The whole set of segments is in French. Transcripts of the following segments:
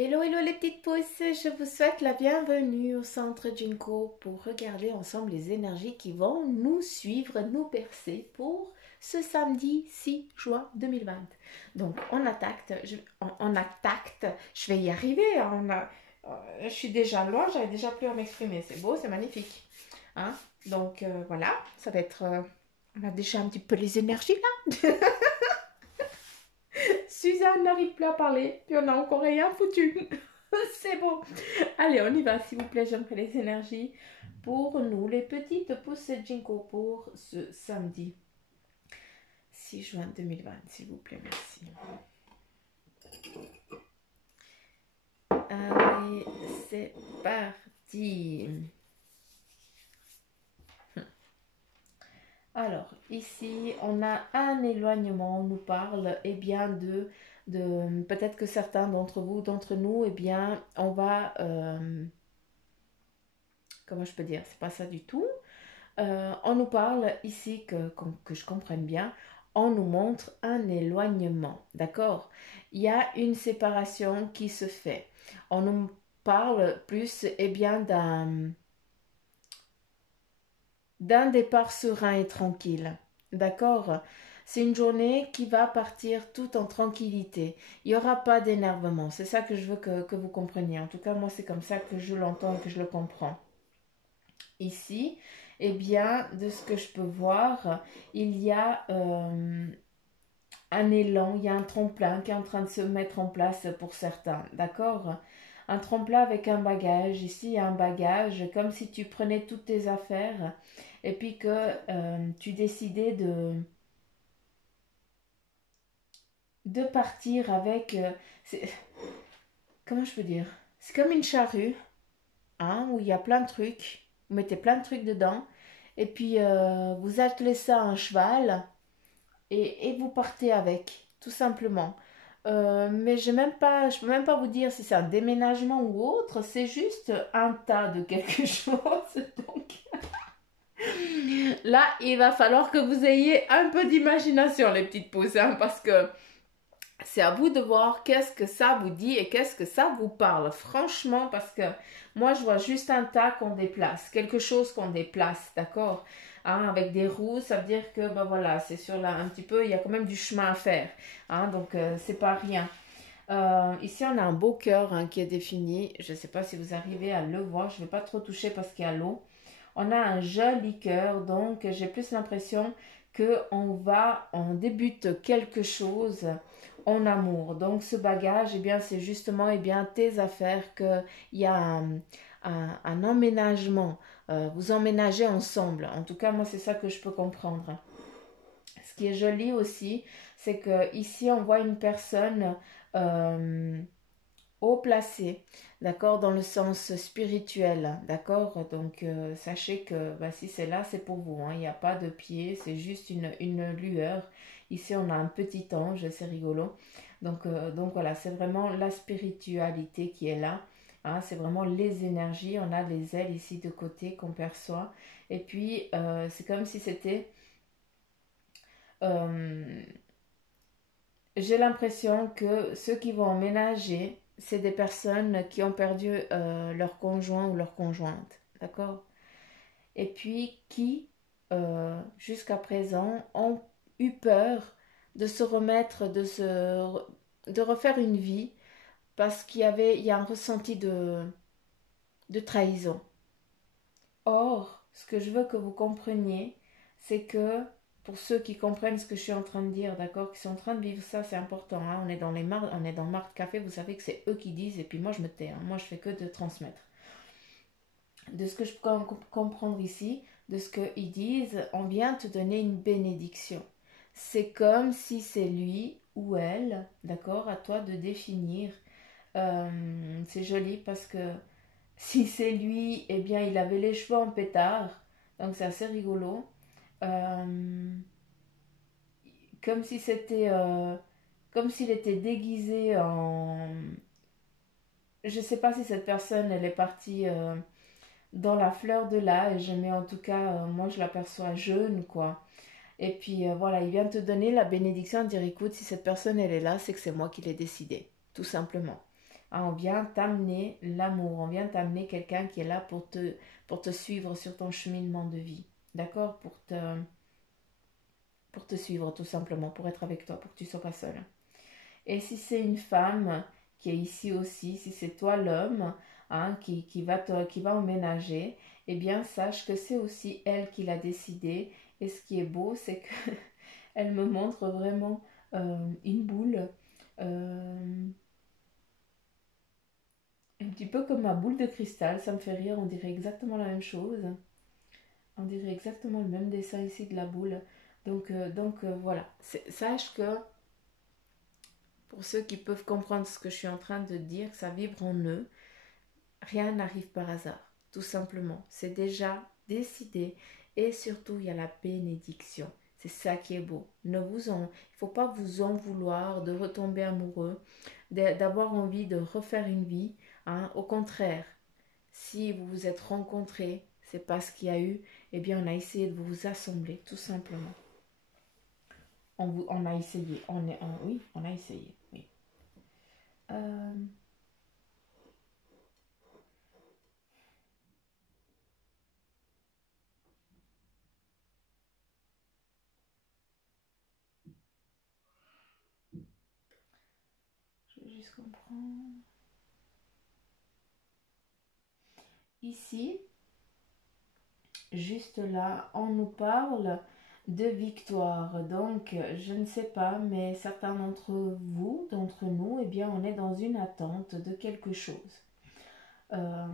Hello, hello les petites pousses, je vous souhaite la bienvenue au centre Jinko pour regarder ensemble les énergies qui vont nous suivre, nous bercer pour ce samedi 6 juin 2020. Donc on attaque, je vais y arriver, hein, je suis déjà loin, j'avais déjà plus à m'exprimer, c'est beau, c'est magnifique. Hein. Donc voilà, ça va être, on a déjà un petit peu les énergies là. Suzanne n'arrive plus à parler, puis on a encore rien foutu. C'est bon. Allez, on y va, s'il vous plaît. J'aimerais les énergies pour nous, les petites pousses Jinko, pour ce samedi 6 juin 2020, s'il vous plaît. Merci. Allez, c'est parti. Alors, ici, on a un éloignement. On nous parle, eh bien, de peut-être que certains d'entre vous, d'entre nous, eh bien, on va... comment je peux dire? C'est pas ça du tout. On nous parle ici, que je comprenne bien, on nous montre un éloignement, d'accord? Il y a une séparation qui se fait. On nous parle plus, eh bien, d'un départ serein et tranquille, d'accord? C'est une journée qui va partir tout en tranquillité. Il n'y aura pas d'énervement. C'est ça que je veux que vous compreniez. En tout cas, moi, c'est comme ça que je l'entends et que je le comprends. Ici, eh bien, de ce que je peux voir, il y a un élan, il y a un tremplin qui est en train de se mettre en place pour certains, d'accord? Un tremplin avec un bagage. Ici, il y a un bagage, comme si tu prenais toutes tes affaires et puis que tu décidais de partir avec... comment je peux dire? C'est comme une charrue, hein, où il y a plein de trucs. Vous mettez plein de trucs dedans. Et puis, vous attelez ça à un cheval et vous partez avec, tout simplement. Mais je peux même pas vous dire si c'est un déménagement ou autre. C'est juste un tas de quelque chose. Donc, là, il va falloir que vous ayez un peu d'imagination, les petites pouces, hein, parce que c'est à vous de voir qu'est-ce que ça vous dit et qu'est-ce que ça vous parle. Franchement, parce que moi, je vois juste un tas qu'on déplace, quelque chose qu'on déplace, d'accord? Hein, avec des roues, ça veut dire que, ben voilà, c'est sur là un petit peu, il y a quand même du chemin à faire. Hein, donc, c'est pas rien. Ici, on a un beau cœur hein, qui est défini. Je ne sais pas si vous arrivez à le voir. Je ne vais pas trop toucher parce qu'il y a l'eau. On a un joli cœur, donc j'ai plus l'impression on débute quelque chose en amour. Donc ce bagage, eh bien, c'est justement eh bien, tes affaires, qu'il y a un emménagement. Vous emménagez ensemble. En tout cas, moi, c'est ça que je peux comprendre. Ce qui est joli aussi, c'est que ici on voit une personne euh, haut placée, d'accord, dans le sens spirituel, d'accord. Donc sachez que bah, si c'est là, c'est pour vous. Hein. Il n'y a pas de pied, c'est juste une lueur. Ici on a un petit ange, c'est rigolo. Donc voilà, c'est vraiment la spiritualité qui est là. Hein, c'est vraiment les énergies. On a les ailes ici de côté qu'on perçoit. Et puis c'est comme si c'était euh, j'ai l'impression que ceux qui vont emménager, c'est des personnes qui ont perdu leur conjoint ou leur conjointe, d'accord? Et puis qui, jusqu'à présent, ont eu peur de se remettre, de refaire une vie parce il y a un ressenti de trahison. Or, ce que je veux que vous compreniez, c'est que pour ceux qui comprennent ce que je suis en train de dire, d'accord, qui sont en train de vivre ça, c'est important. Hein, on est dans le Marc Café, vous savez que c'est eux qui disent, et puis moi je me tais. Hein, moi je fais que de transmettre. De ce que je peux comprendre ici, de ce qu'ils disent, on vient te donner une bénédiction. C'est comme si c'est lui ou elle, d'accord, à toi de définir. C'est joli parce que si c'est lui, eh bien, il avait les cheveux en pétard. Donc, c'est assez rigolo. Euh, comme si c'était... comme s'il était déguisé en... Je sais pas si cette personne, elle est partie dans la fleur de l'âge, mais en tout cas, moi, je l'aperçois jeune, quoi. Et puis, voilà, il vient te donner la bénédiction, dire, écoute, si cette personne, elle est là, c'est que c'est moi qui l'ai décidé. Tout simplement. Ah, on vient t'amener l'amour, on vient t'amener quelqu'un qui est là pour te suivre sur ton cheminement de vie. D'accord? Pour te suivre tout simplement, pour être avec toi, pour que tu ne sois pas seul. Et si c'est une femme qui est ici aussi, si c'est toi l'homme hein, qui va emménager, eh bien sache que c'est aussi elle qui l'a décidé. Et ce qui est beau, c'est que elle me montre vraiment une boule, un petit peu comme ma boule de cristal. Ça me fait rire, on dirait exactement la même chose. On dirait exactement le même dessin ici de la boule. Donc voilà, sache que pour ceux qui peuvent comprendre ce que je suis en train de dire, que ça vibre en eux, rien n'arrive par hasard, tout simplement. C'est déjà décidé et surtout il y a la bénédiction. C'est ça qui est beau. Il ne faut pas vous en vouloir de retomber amoureux, d'avoir envie de refaire une vie. Hein. Au contraire, si vous vous êtes rencontrés, c'est parce qu'il y a eu, eh bien on a essayé de vous assembler, tout simplement. On a essayé, oui, on a essayé, oui. Euh, je vais juste comprendre. Ici, juste là, on nous parle de victoire. Donc, je ne sais pas, mais certains d'entre vous, d'entre nous, eh bien, on est dans une attente de quelque chose. Euh,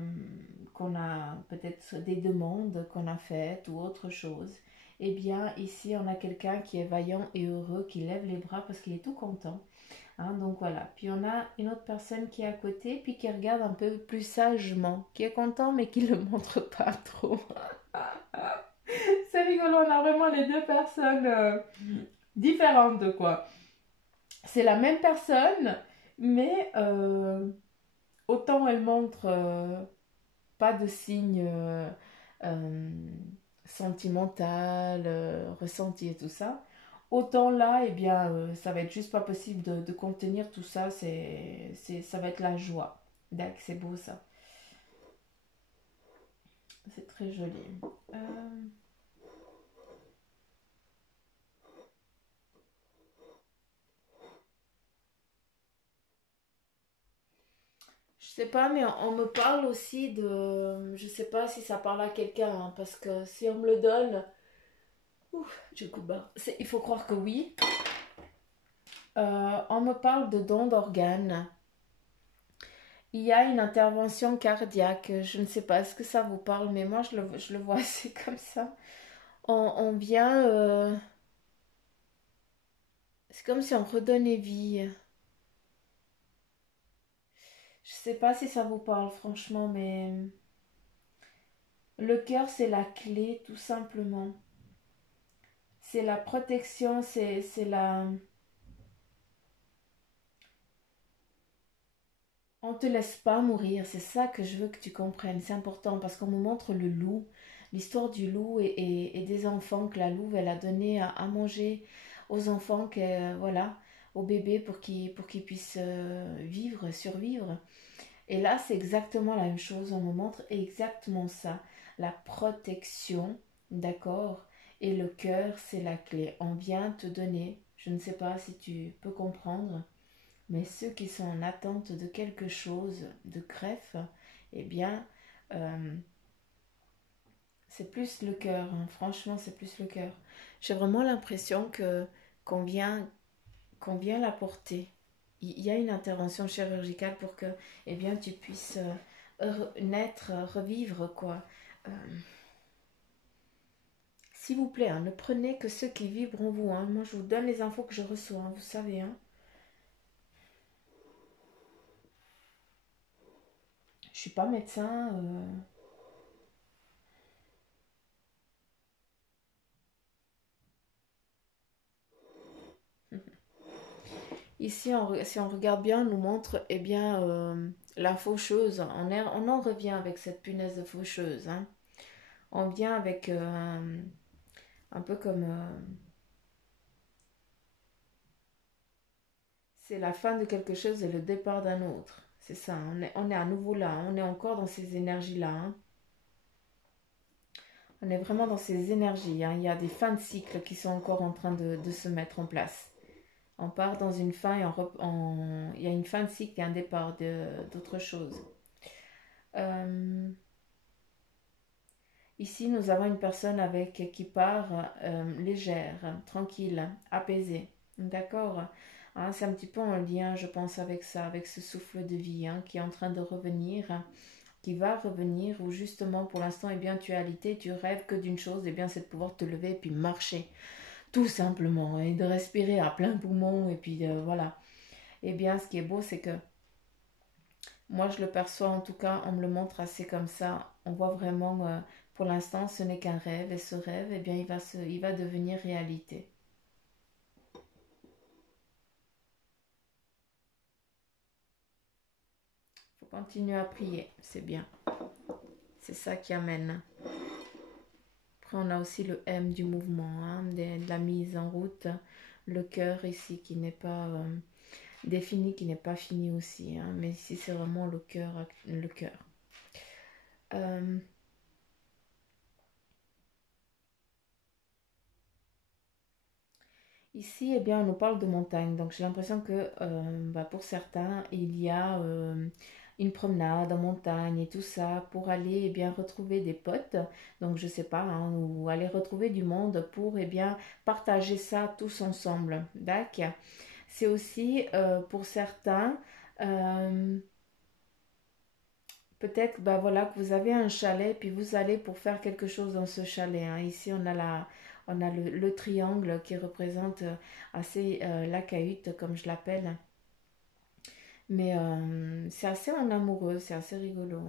qu'on a peut-être des demandes qu'on a faites ou autre chose. Eh bien, ici, on a quelqu'un qui est vaillant et heureux, qui lève les bras parce qu'il est tout content. Hein, donc voilà. Puis on a une autre personne qui est à côté, puis qui regarde un peu plus sagement, qui est content, mais qui ne le montre pas trop. C'est rigolo, on a vraiment les deux personnes différentes de quoi. C'est la même personne, mais autant elle montre pas de signe euh, sentimental, ressenti et tout ça. Autant là, eh bien, ça va être juste pas possible de contenir tout ça. Ça va être la joie. D'accord, c'est beau ça. C'est très joli. Euh, je sais pas, mais on me parle aussi de. Je sais pas si ça parle à quelqu'un, hein, parce que si on me le donne. Ouf, j'ai le coup de barre. Il faut croire que oui. On me parle de dons d'organes. Il y a une intervention cardiaque. Je ne sais pas ce que ça vous parle, mais moi je le vois assez comme ça. On vient. C'est comme si on redonnait vie. Je sais pas si ça vous parle, franchement, mais le cœur, c'est la clé, tout simplement. C'est la protection, c'est la. On te laisse pas mourir, c'est ça que je veux que tu comprennes. C'est important parce qu'on me montre le loup, l'histoire du loup et des enfants que la louve elle a donné à manger aux enfants, voilà, aux bébés pour qu'ils puissent vivre, survivre. Et là, c'est exactement la même chose. On me montre exactement ça. La protection, d'accord? Et le cœur, c'est la clé. On vient te donner, je ne sais pas si tu peux comprendre, mais ceux qui sont en attente de quelque chose, de greffe, eh bien, euh, c'est plus le cœur. Hein. Franchement, c'est plus le cœur. J'ai vraiment l'impression que qu'on vient, qu'on vient l'apporter. Il y a une intervention chirurgicale pour que, eh bien, tu puisses naître, revivre, quoi. Euh, S'il vous plaît, hein, ne prenez que ceux qui vibrent en vous. Hein. Moi, je vous donne les infos que je reçois, hein, vous savez. Hein. Je suis pas médecin. Ici, si on regarde bien, on nous montre eh bien, la faucheuse. On en revient avec cette punaise de faucheuse. Hein. On vient avec un peu comme... c'est la fin de quelque chose et le départ d'un autre. C'est ça, on est à nouveau là, hein. On est encore dans ces énergies-là, hein. On est vraiment dans ces énergies, hein. Il y a des fins de cycle qui sont encore en train de se mettre en place. On part dans une fin et il y a une fin de cycle et un départ d'autre chose. Euh, Ici, nous avons une personne avec qui part légère, tranquille, apaisée. D'accord. Hein, c'est un petit peu en lien, je pense, avec ça, avec ce souffle de vie, hein, qui est en train de revenir, hein, qui va revenir, où justement, pour l'instant, eh bien, tu es alité, tu rêves que d'une chose, eh bien, c'est de pouvoir te lever et puis marcher, tout simplement, et de respirer à plein poumon, et puis voilà. Eh bien, ce qui est beau, c'est que moi, je le perçois en tout cas, on me le montre assez comme ça. On voit vraiment, pour l'instant, ce n'est qu'un rêve, et ce rêve, eh bien, il va devenir réalité. Il faut continuer à prier, c'est bien. C'est ça qui amène. Après, on a aussi le M du mouvement, hein, de la mise en route. Le cœur ici qui n'est pas défini, qui n'est pas fini aussi, hein, mais ici, c'est vraiment le cœur. Le cœur. Euh, Ici, eh bien, on nous parle de montagne. Donc, j'ai l'impression que bah, pour certains, il y a une promenade en montagne et tout ça pour aller eh bien, retrouver des potes. Donc, je sais pas, hein, ou aller retrouver du monde pour eh bien, partager ça tous ensemble. D'accord. C'est aussi pour certains, euh, peut-être bah, voilà, que vous avez un chalet, puis vous allez pour faire quelque chose dans ce chalet, hein. Ici, on a le triangle qui représente assez la cahute, comme je l'appelle. Mais c'est assez en amoureux, c'est assez rigolo.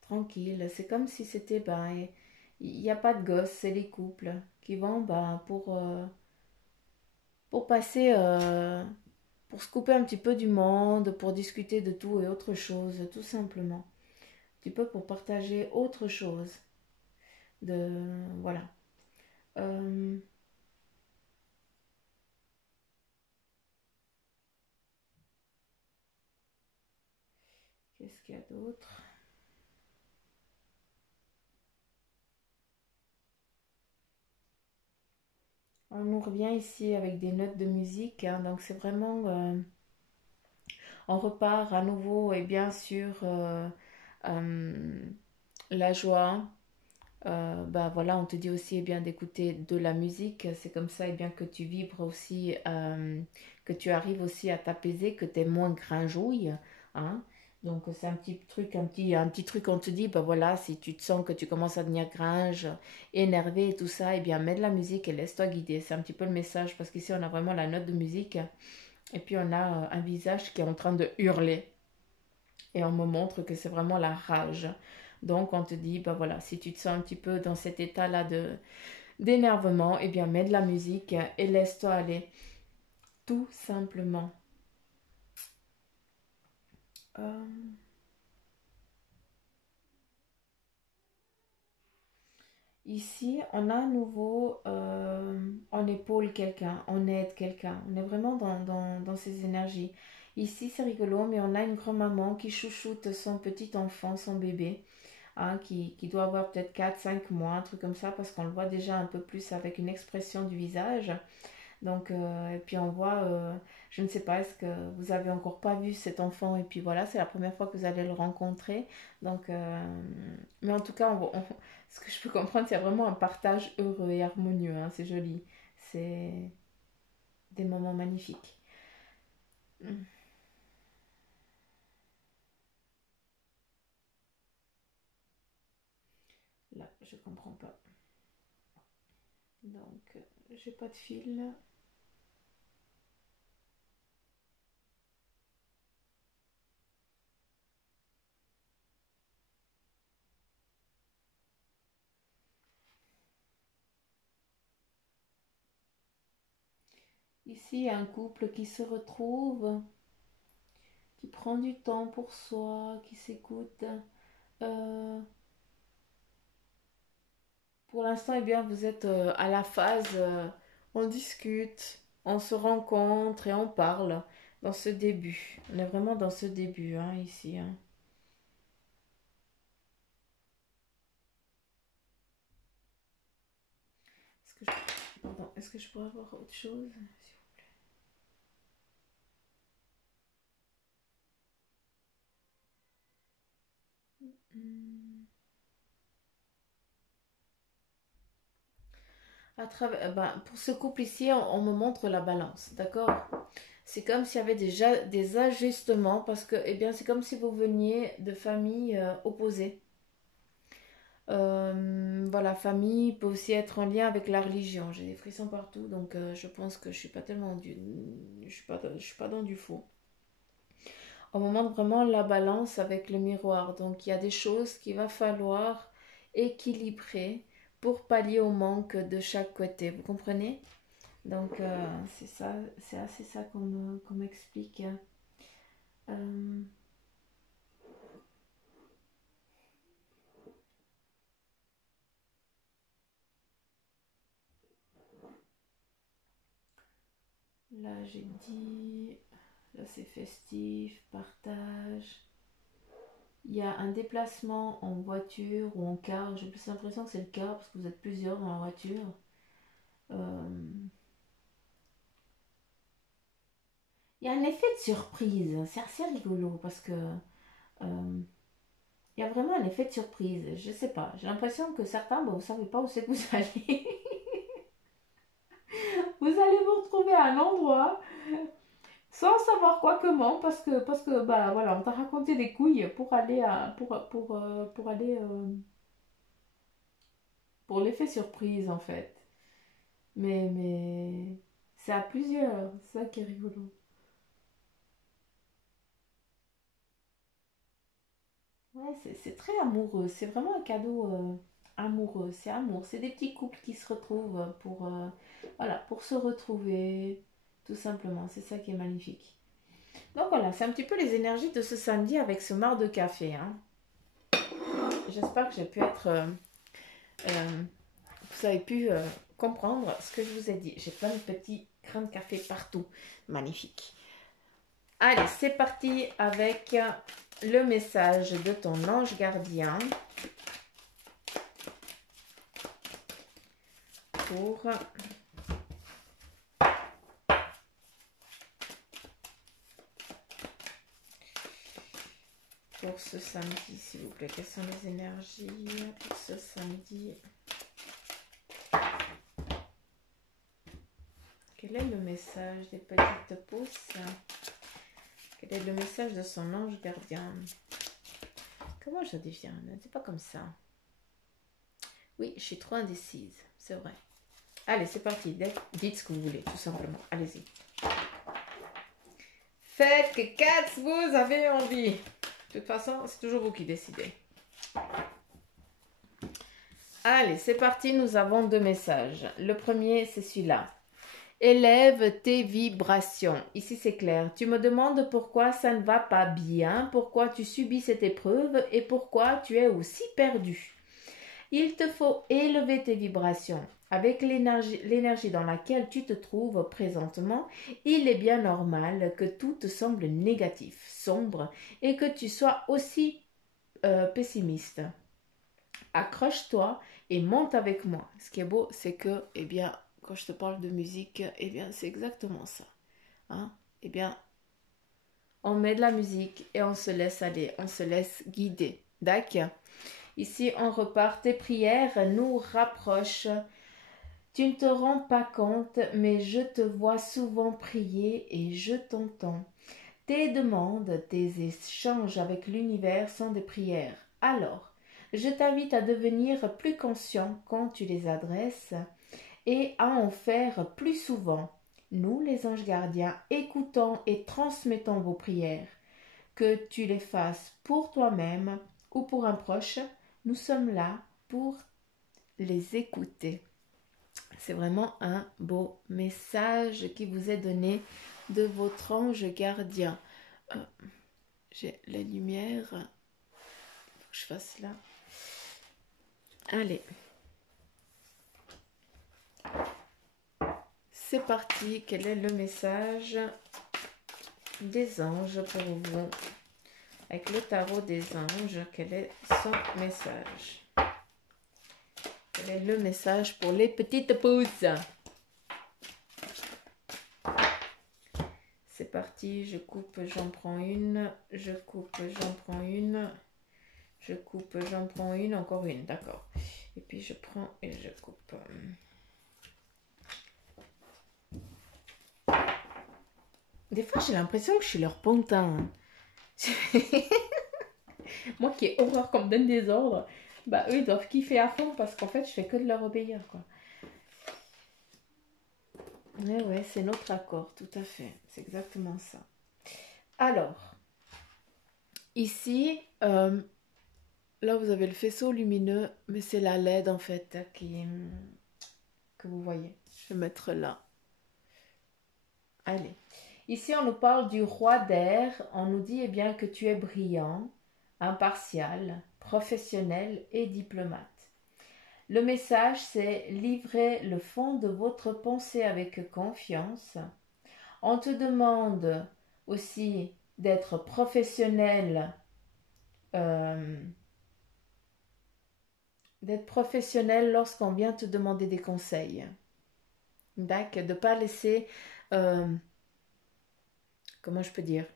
Tranquille, c'est comme si c'était, bah, il n'y a pas de gosses, c'est les couples qui vont bah, pour passer, pour se couper un petit peu du monde, pour discuter de tout et autre chose, tout simplement. Un petit peu pour partager autre chose. De, voilà. Euh, Qu'est-ce qu'il y a d'autre? On nous revient ici avec des notes de musique, hein, donc c'est vraiment, on repart à nouveau et bien sûr euh, la joie. Bah voilà, on te dit aussi eh bien d'écouter de la musique. C'est comme ça eh bien que tu vibres aussi, que tu arrives aussi à t'apaiser, que tu es moins grinjouille, hein. Donc c'est un petit truc, un petit truc on te dit, bah voilà, si tu te sens que tu commences à devenir gringe, énervé et tout ça, eh bien mets de la musique et laisse-toi guider. C'est un petit peu le message parce qu'ici on a vraiment la note de musique et puis on a un visage qui est en train de hurler et on me montre que c'est vraiment la rage. Donc on te dit, bah voilà, si tu te sens un petit peu dans cet état-là d'énervement, eh bien mets de la musique et laisse-toi aller, tout simplement. Euh, Ici, on a à nouveau, on épaule quelqu'un, on aide quelqu'un, on est vraiment dans ces énergies. Ici, c'est rigolo, mais on a une grand-maman qui chouchoute son petit enfant, son bébé, hein, qui doit avoir peut-être 4 5 mois, un truc comme ça, parce qu'on le voit déjà un peu plus avec une expression du visage. Donc, et puis on voit, je ne sais pas, est-ce que vous avez encore pas vu cet enfant et puis voilà, c'est la première fois que vous allez le rencontrer. Donc, mais en tout cas, ce que je peux comprendre, c'est vraiment un partage heureux et harmonieux, hein, c'est joli. C'est des moments magnifiques. Hmm. Là, je comprends pas. Donc, j'ai pas de fil. Ici, il y a un couple qui se retrouve, qui prend du temps pour soi, qui s'écoute. Euh, Pour l'instant, eh bien, vous êtes à la phase, on discute, on se rencontre et on parle. dans ce début. On est vraiment dans ce début, hein, ici. Hein. Pardon, est-ce que je pourrais avoir autre chose? Hmm. À travers, ben, pour ce couple ici, on me montre la balance, d'accord? C'est comme s'il y avait déjà des ajustements parce que, eh bien, c'est comme si vous veniez de familles opposées. Voilà, famille peut aussi être en lien avec la religion. J'ai des frissons partout, donc je pense que je suis pas tellement je suis pas dans du faux. On me montre vraiment la balance avec le miroir. Donc il y a des choses qu'il va falloir équilibrer pour pallier au manque de chaque côté. Vous comprenez? Donc c'est ça, c'est assez ça qu'on m'explique. Euh, là j'ai dit, là c'est festif, partage. Il y a un déplacement en voiture ou en car. J'ai plus l'impression que c'est le car parce que vous êtes plusieurs dans la voiture. Euh, Il y a un effet de surprise. C'est assez rigolo parce que il y a vraiment un effet de surprise. Je sais pas. J'ai l'impression que certains, bon, vous savez pas où c'est que vous allez. Vous allez vous retrouver à un endroit sans savoir quoi comment parce que bah voilà, on t'a raconté des couilles pour aller pour aller pour l'effet surprise en fait. Mais c'est à plusieurs, c'est ça qui est rigolo. Ouais, c'est très amoureux, c'est vraiment un cadeau amoureux, c'est amour, c'est des petits couples qui se retrouvent pour, voilà, pour se retrouver, tout simplement, c'est ça qui est magnifique. Donc voilà, c'est un petit peu les énergies de ce samedi avec ce marc de café. Hein. J'espère que j'ai pu être, euh, vous avez pu comprendre ce que je vous ai dit. J'ai plein de petits grains de café partout, magnifique. Allez, c'est parti avec le message de ton ange gardien pour ce samedi, s'il vous plaît. Quelles sont les énergies pour ce samedi? Quel est le message des petites pousses? Quel est le message de son ange gardien? Comment je deviens? C'est pas comme ça. Oui, je suis trop indécise, c'est vrai. Allez, c'est parti. Dites ce que vous voulez, tout simplement. Allez-y. Faites que Katz, vous avez envie. De toute façon, c'est toujours vous qui décidez. Allez, c'est parti. Nous avons deux messages. Le premier, c'est celui-là. Élève tes vibrations. Ici, c'est clair. Tu me demandes pourquoi ça ne va pas bien, pourquoi tu subis cette épreuve et pourquoi tu es aussi perdu. Il te faut élever tes vibrations. Avec l'énergie dans laquelle tu te trouves présentement, il est bien normal que tout te semble négatif, sombre et que tu sois aussi pessimiste. Accroche-toi et monte avec moi. Ce qui est beau, c'est que, eh bien, quand je te parle de musique, eh bien, c'est exactement ça. Hein? Eh bien, on met de la musique et on se laisse aller, on se laisse guider. D'accord? Ici, on repart. Tes prières nous rapprochent. Tu ne te rends pas compte, mais je te vois souvent prier et je t'entends. Tes demandes, tes échanges avec l'univers sont des prières. Alors, je t'invite à devenir plus conscient quand tu les adresses et à en faire plus souvent. Nous, les anges gardiens, écoutons et transmettons vos prières. Que tu les fasses pour toi-même ou pour un proche, nous sommes là pour les écouter. C'est vraiment un beau message qui vous est donné de votre ange gardien. Euh, J'ai la lumière. Il faut que je fasse là. Allez. C'est parti. Quel est le message des anges pour vous. Avec le tarot des anges, quel est son message? Quel est le message pour les petites pousses? C'est parti, je coupe, j'en prends une, je coupe, j'en prends une, je coupe, j'en prends une, encore une, d'accord. Et puis je prends et je coupe. Des fois, j'ai l'impression que je suis leur pantin. Moi qui ai horreur qu'on me donne des ordres, bah eux ils doivent kiffer à fond parce qu'en fait, je fais que de leur obéir, quoi. Ouais, c'est notre accord, tout à fait. C'est exactement ça. Alors, ici, là vous avez le faisceau lumineux, mais c'est la LED en fait que vous voyez. Je vais mettre là. Allez. Ici, on nous parle du roi d'air. On nous dit eh bien que tu es brillant, impartial, professionnel et diplomate. Le message, c'est livrer le fond de votre pensée avec confiance. On te demande aussi d'être professionnel, lorsqu'on vient te demander des conseils. D'accord, de ne pas laisser, comment je peux dire,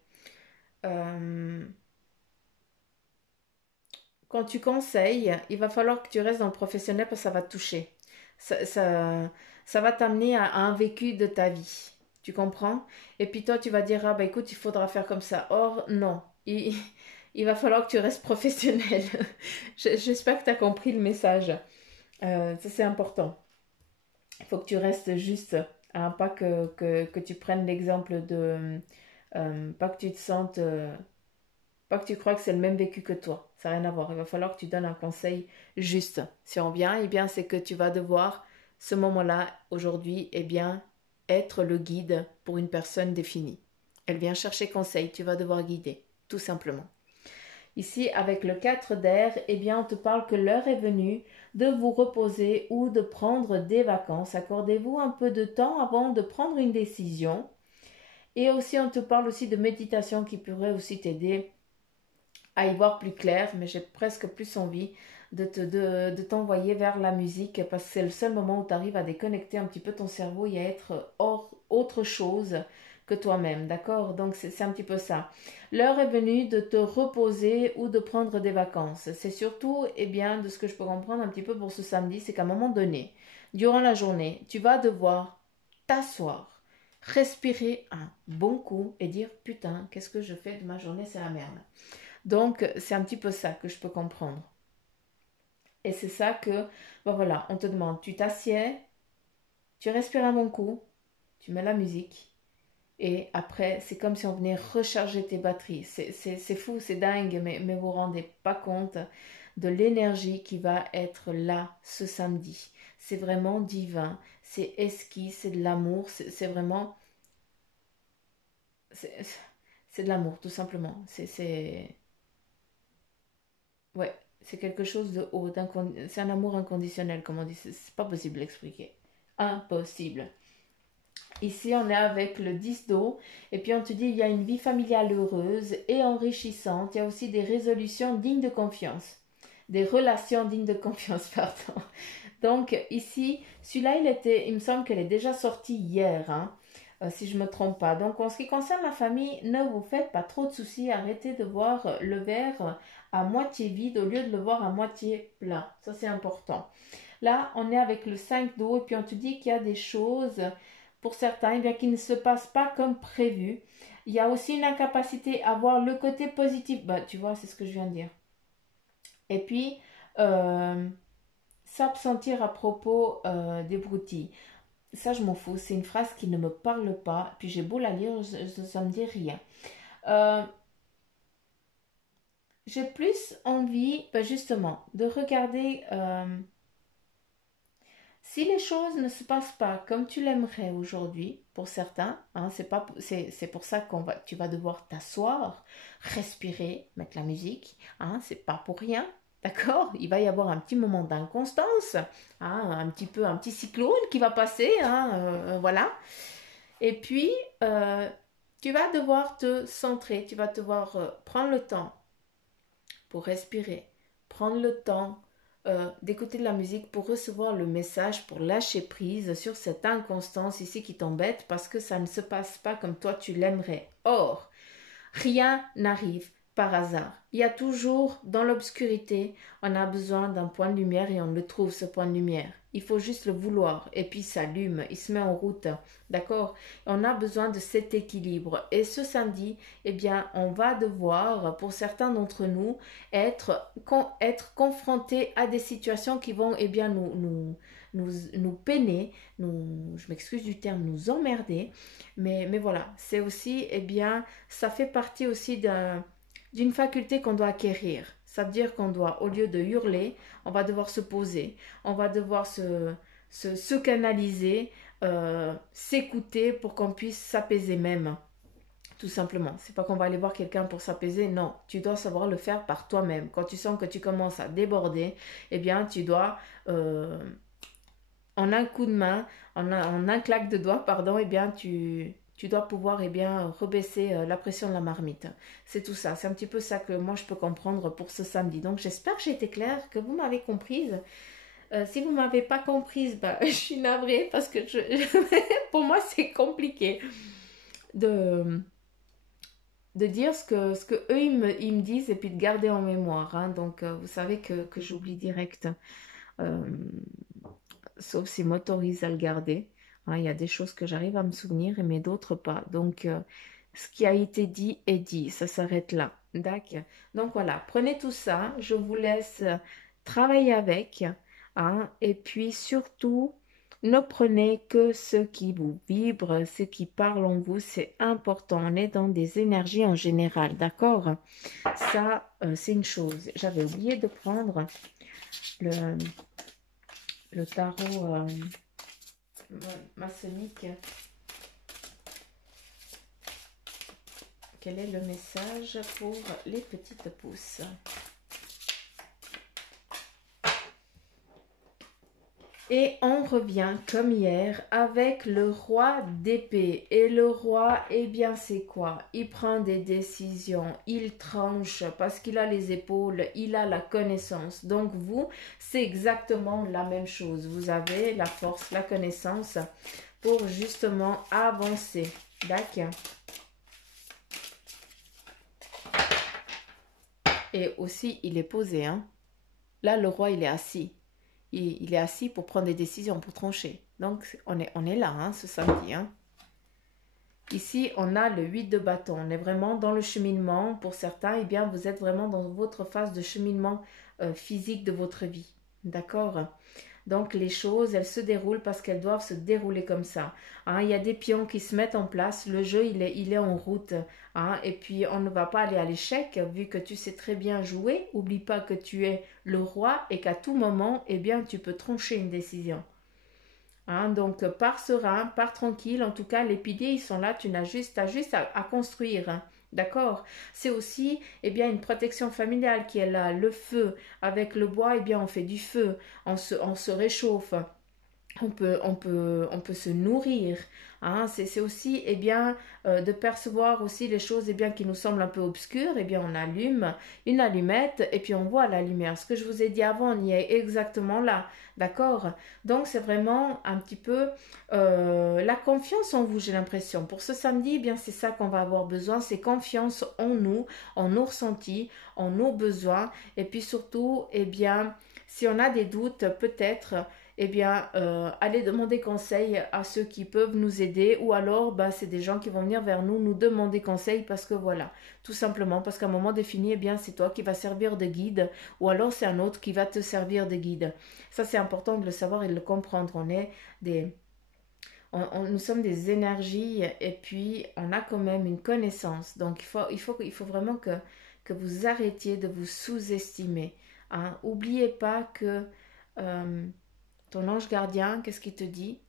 quand tu conseilles, il va falloir que tu restes dans le professionnel parce que ça va te toucher. Ça va t'amener à un vécu de ta vie. Tu comprends? Et puis toi, tu vas dire, ah bah écoute, il faudra faire comme ça. Or, non. Il va falloir que tu restes professionnel. J'espère que tu as compris le message. Ça, c'est important. Il faut que tu restes juste. Hein, pas que tu prennes l'exemple de... pas que tu te sentes... pas que tu crois que c'est le même vécu que toi. Ça n'a rien à voir. Il va falloir que tu donnes un conseil juste. Si on vient, eh bien, c'est que tu vas devoir, ce moment-là, aujourd'hui, eh bien, être le guide pour une personne définie. Elle vient chercher conseil, tu vas devoir guider, tout simplement. Ici, avec le 4 d'air, eh bien, on te parle que l'heure est venue de vous reposer ou de prendre des vacances. Accordez-vous un peu de temps avant de prendre une décision. Et aussi, on te parle aussi de méditation qui pourrait aussi t'aider à y voir plus clair, mais j'ai presque plus envie de t'envoyer vers la musique parce que c'est le seul moment où tu arrives à déconnecter un petit peu ton cerveau et à être hors autre chose que toi-même, d'accord? Donc c'est un petit peu ça. L'heure est venue de te reposer ou de prendre des vacances. C'est surtout, eh bien, de ce que je peux comprendre un petit peu pour ce samedi, c'est qu'à un moment donné, durant la journée, tu vas devoir t'asseoir, respirer un bon coup et dire putain, qu'est-ce que je fais de ma journée, c'est la merde. Donc, c'est un petit peu ça que je peux comprendre. Et c'est ça que, ben voilà, on te demande, tu t'assieds, tu respires un bon coup, tu mets la musique, et après, c'est comme si on venait recharger tes batteries. C'est fou, c'est dingue, mais vous ne vous rendez pas compte de l'énergie qui va être là ce samedi. C'est vraiment divin, c'est esquisse, c'est de l'amour, c'est vraiment... C'est de l'amour, tout simplement. Ouais, c'est quelque chose de haut, c'est un amour inconditionnel, comme on dit. C'est pas possible d'expliquer. Impossible. Ici, on est avec le 10 d'eau, et puis on te dit il y a une vie familiale heureuse et enrichissante. Il y a aussi des résolutions dignes de confiance. Des relations dignes de confiance, pardon. Donc, ici, celui-là, il me semble qu'elle est déjà sortie hier, hein, si je ne me trompe pas. Donc, en ce qui concerne la famille, ne vous faites pas trop de soucis. Arrêtez de voir le verre à moitié vide au lieu de le voir à moitié plein. Ça, c'est important. Là, on est avec le 5 d'eau, et puis on te dit qu'il y a des choses, pour certains, eh bien, qui ne se passent pas comme prévu. Il y a aussi une incapacité à voir le côté positif. Bah, tu vois, c'est ce que je viens de dire. Et puis, s'absentir à propos des broutilles. Ça, je m'en fous. C'est une phrase qui ne me parle pas. Puis j'ai beau la lire, ça ne me dit rien. J'ai plus envie, justement, de regarder si les choses ne se passent pas comme tu l'aimerais aujourd'hui, pour certains. Hein, c'est pour ça tu vas devoir t'asseoir, respirer, mettre la musique. Hein, c'est pas pour rien. D'accord? Il va y avoir un petit moment d'inconstance, hein, un petit cyclone qui va passer, hein, voilà. Et puis, Tu vas devoir te centrer, tu vas devoir prendre le temps pour respirer, prendre le temps d'écouter de la musique pour recevoir le message, pour lâcher prise sur cette inconstance ici qui t'embête parce que ça ne se passe pas comme toi tu l'aimerais. Or, rien n'arrive par hasard. Il y a toujours dans l'obscurité, on a besoin d'un point de lumière et on le trouve, ce point de lumière. Il faut juste le vouloir et puis il s'allume, il se met en route. D'accord? On a besoin de cet équilibre. Et ce samedi, eh bien, on va devoir, pour certains d'entre nous, être confrontés à des situations qui vont, eh bien, nous peiner, je m'excuse du terme, nous emmerder. Mais voilà, c'est aussi, eh bien, ça fait partie aussi d'une faculté qu'on doit acquérir. Ça veut dire qu'on doit, au lieu de hurler, on va devoir se poser, on va devoir se canaliser, s'écouter pour qu'on puisse s'apaiser même. Tout simplement. C'est pas qu'on va aller voir quelqu'un pour s'apaiser. Non, tu dois savoir le faire par toi-même. Quand tu sens que tu commences à déborder, eh bien, tu dois, en un coup de main, en un claque de doigts, pardon, eh bien, tu dois pouvoir eh bien, rebaisser la pression de la marmite. C'est tout ça. C'est un petit peu ça que moi, je peux comprendre pour ce samedi. Donc, j'espère que j'ai été claire, que vous m'avez comprise. Si vous ne m'avez pas comprise, bah, je suis navrée parce que pour moi, c'est compliqué de, de dire ce que eux, ils me disent et puis de garder en mémoire. Hein. Donc, vous savez que j'oublie direct. Euh, Sauf s'ils m'autorisent à le garder. Hein, il y a des choses que j'arrive à me souvenir, mais d'autres pas. Donc, ce qui a été dit est dit. Ça s'arrête là. D'accord. Donc, voilà. Prenez tout ça. Je vous laisse travailler avec. Hein, et puis, surtout, ne prenez que ce qui vous vibre, ce qui parle en vous. C'est important. On est dans des énergies en général. D'accord? Ça, c'est une chose. J'avais oublié de prendre le tarot maçonnique. Quel est le message pour les petites pousses? Et on revient comme hier avec le roi d'épée. Et le roi, eh bien c'est quoi? Il prend des décisions, il tranche parce qu'il a les épaules, il a la connaissance. Donc vous, c'est exactement la même chose. Vous avez la force, la connaissance pour justement avancer. D'accord? Et aussi, il est posé. Hein? Là, le roi, il est assis. Il est assis pour prendre des décisions, pour trancher. Donc, on est là, hein, ce samedi. Hein. Ici, on a le 8 de bâton. On est vraiment dans le cheminement. Pour certains, eh bien, vous êtes vraiment dans votre phase de cheminement physique de votre vie. D'accord? Donc, les choses, elles se déroulent parce qu'elles doivent se dérouler comme ça. Hein, il y a des pions qui se mettent en place. Le jeu, il est en route. Hein, et puis, on ne va pas aller à l'échec vu que tu sais très bien jouer. Oublie pas que tu es le roi et qu'à tout moment, eh bien, tu peux trancher une décision. Hein, donc, pars serein, pars tranquille. En tout cas, les piliers, ils sont là. Tu as juste à construire. Hein. D'accord? C'est aussi eh bien, une protection familiale qui est là. Le feu, avec le bois, eh bien, on fait du feu. On se réchauffe. On peut se nourrir. Hein. C'est aussi eh bien, de percevoir aussi les choses eh bien, qui nous semblent un peu obscures. Eh bien, on allume une allumette et puis on voit la lumière. Ce que je vous ai dit avant, on y est exactement là. D'accord? Donc, c'est vraiment un petit peu la confiance en vous, j'ai l'impression. Pour ce samedi, eh bien, c'est ça qu'on va avoir besoin. C'est confiance en nos ressentis, en nos besoins. Et puis surtout, eh bien, si on a des doutes, peut-être eh bien, allez demander conseil à ceux qui peuvent nous aider ou alors, bah, c'est des gens qui vont venir vers nous, nous demander conseil parce que voilà, tout simplement parce qu'à un moment défini, eh bien, c'est toi qui vas servir de guide ou alors c'est un autre qui va te servir de guide. Ça, c'est important de le savoir et de le comprendre. Nous sommes des énergies et puis on a quand même une connaissance. Donc, il faut vraiment que vous arrêtiez de vous sous-estimer. Hein. Oubliez pas que... euh, ton ange gardien, qu'est-ce qu'il te dit?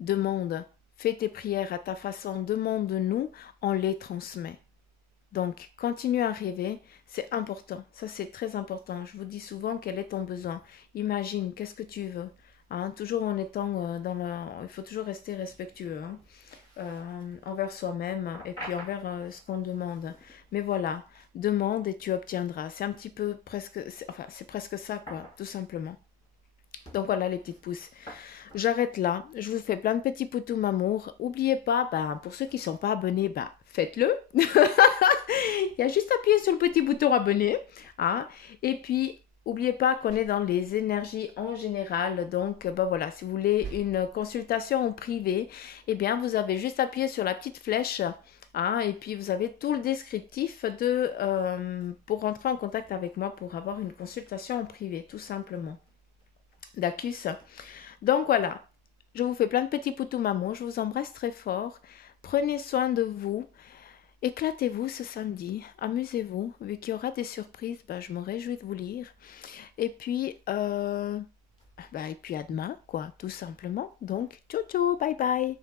Demande, fais tes prières à ta façon, demande-nous, on les transmet. Donc, continue à rêver, c'est important, ça c'est très important. Je vous dis souvent quel est ton besoin. Imagine, qu'est-ce que tu veux? Hein, toujours en étant dans la... Il faut toujours rester respectueux. Hein. envers soi-même et puis envers ce qu'on demande. Mais voilà, demande et tu obtiendras. C'est un petit peu presque, enfin, c'est presque ça, quoi, tout simplement. Donc voilà les petites pousses. J'arrête là. Je vous fais plein de petits poutous amour. N'oubliez pas, ben, pour ceux qui ne sont pas abonnés, ben, faites-le. Il y a juste à appuyer sur le petit bouton abonner. Hein. Et puis, n'oubliez pas qu'on est dans les énergies en général. Donc, ben voilà, si vous voulez une consultation en privé, eh bien, vous avez juste appuyé sur la petite flèche. Hein, et puis, vous avez tout le descriptif pour rentrer en contact avec moi pour avoir une consultation en privé, tout simplement. D'acus. Donc voilà, je vous fais plein de petits poutous maman, je vous embrasse très fort. Prenez soin de vous. Éclatez-vous ce samedi, amusez-vous. Vu qu'il y aura des surprises, bah, je me réjouis de vous lire. Et puis, et puis à demain, quoi, tout simplement. Donc, ciao ciao, bye bye.